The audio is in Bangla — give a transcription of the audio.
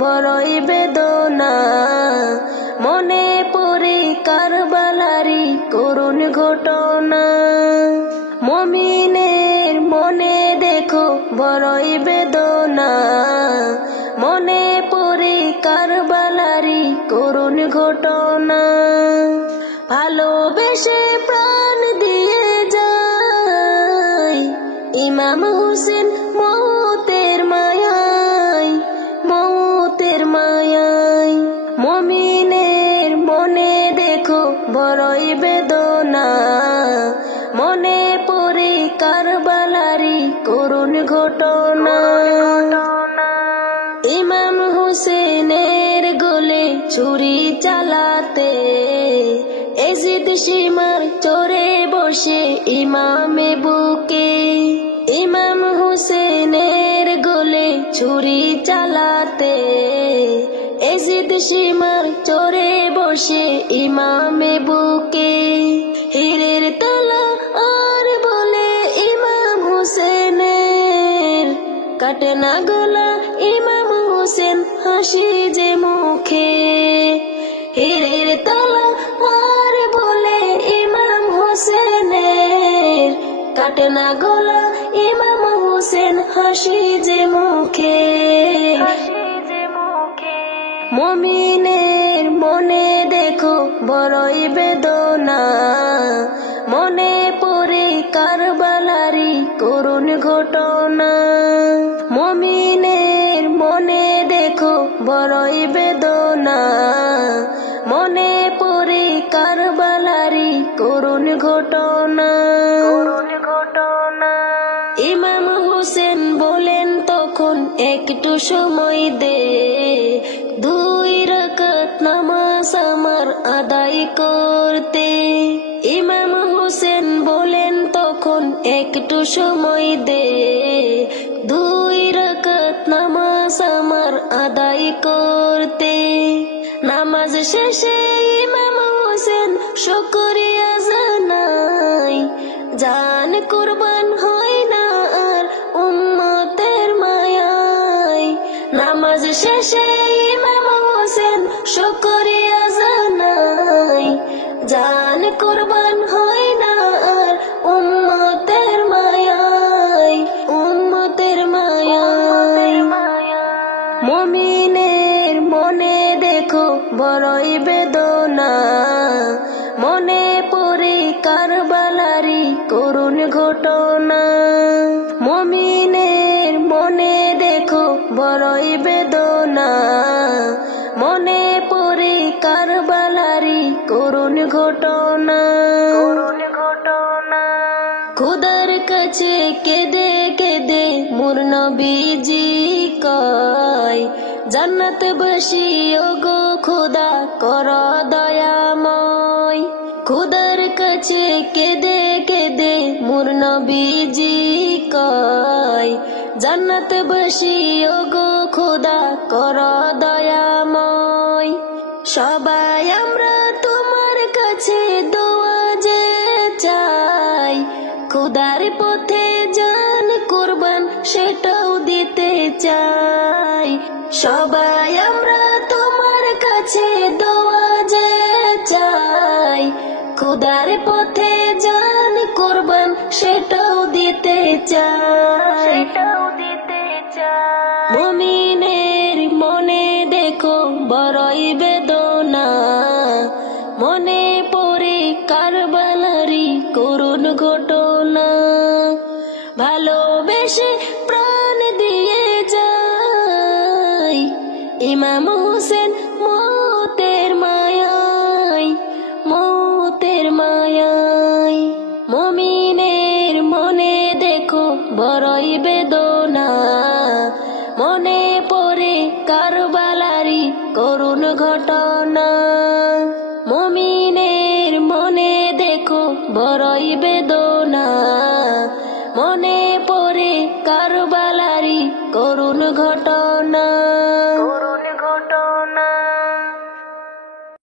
বড়ই বেদনা, মনে পড়ে কারবালারি করুণ ঘটনা। মুমিনের মনে দেখো বড়ই বেদনা, মনে পড়ে কারবালারি করুণ ঘটনা। ভালোবেসে প্রাণ দিয়ে যায় ইমাম হোসেন মৌতের মায়ায়, মৌতের মায়ায়। মুমিনের মনে দেখো বড়ই বেদনা, মনে পড়ে কারবালারি করুণ ঘটনা। ইমাম হোসেনের গোলে ছুরি চালাতে এজিদ সীমার চড়ে বসে ইমামে বুকে। ইমাম হোসেনের গোলে ছুরি চালাতে এজিদ সীমার চড়ে বসে ইমামে বুকে। হীরের তলা আর বলে ইমাম হোসেনের, কাটে না গলা ইমাম হোসেন হাসি যে মুখে। হীরের তলা আর বলে ইমাম হোসেনের, কাটে না গলা ইমাম হোসেন হাসি যে মুখে। মুমিনের মনে দেখো বড়ই বেদনা, মনে পড়ে কারবালারি করুণ ঘটনা। মুমিনের মনে দেখো বড়ই বেদনা, মনে পড়ে কারবালারি করুণ ঘটনা। ইমাম হোসেন বলেন তখন একটু সময় দে, 2 রাকাত নামাজ আমার আদায় করতে। ইমাম হোসেন বলেন তখন একটু সময় দে, 2 রাকাত নামাজ আমার আদায় করতে। নামাজ শেষে ইমাম হোসেন শুকরিয়া জানাই, জান কুরবান হয় না আর উম্মতের মায়ায়। নামাজ শেষে ইমাম হোসেন শুকরিয়া জানাই, জান কুরবান হয় না আর উম্মতের মায়ায়, উম্মতের মায়ায়। মুমিনের মনে দেখো বড়ই বেদনা, মনে পড়ে কারবালারি করুণ ঘটনা। মুমিনের মনে দেখো বড়ই বেদনা, মনে পড়ে কারবালারি করুণ ঘটনা। খোদার কাছে কেঁদে কেঁদে মোর নবীজি কয়, জান্নাতবাসী ওগো খোদা কর দয়াময়। খোদার কাছে কেঁদে কেঁদে মোর নবীজি কয়, জান্নাতবাসী ওগো খোদা কর দয়াময়। সবাই আমরা তোমার কাছে দোয়া যে চাই, খোদার পথে জান কুরবান সেটাও দিতে চাই। সবাই আমরা তোমার কাছে দোয়া যে চাই, খোদার পথে জান কুরবান সেটাও দিতে চাই। মুমিনের মনে দেখো বড়ই বেদনা, মনে পড়ে কারবালারি করুণ ঘটনা। ভালোবেসে প্রাণ দিয়ে যায় ইমাম হোসেন মৌতের মায়ায়, মৌতের মায়ায়। মুমিনের মনে দেখো বড়ই বেদনা, মনে পড়ে কারবালারি করুণ ঘটনা।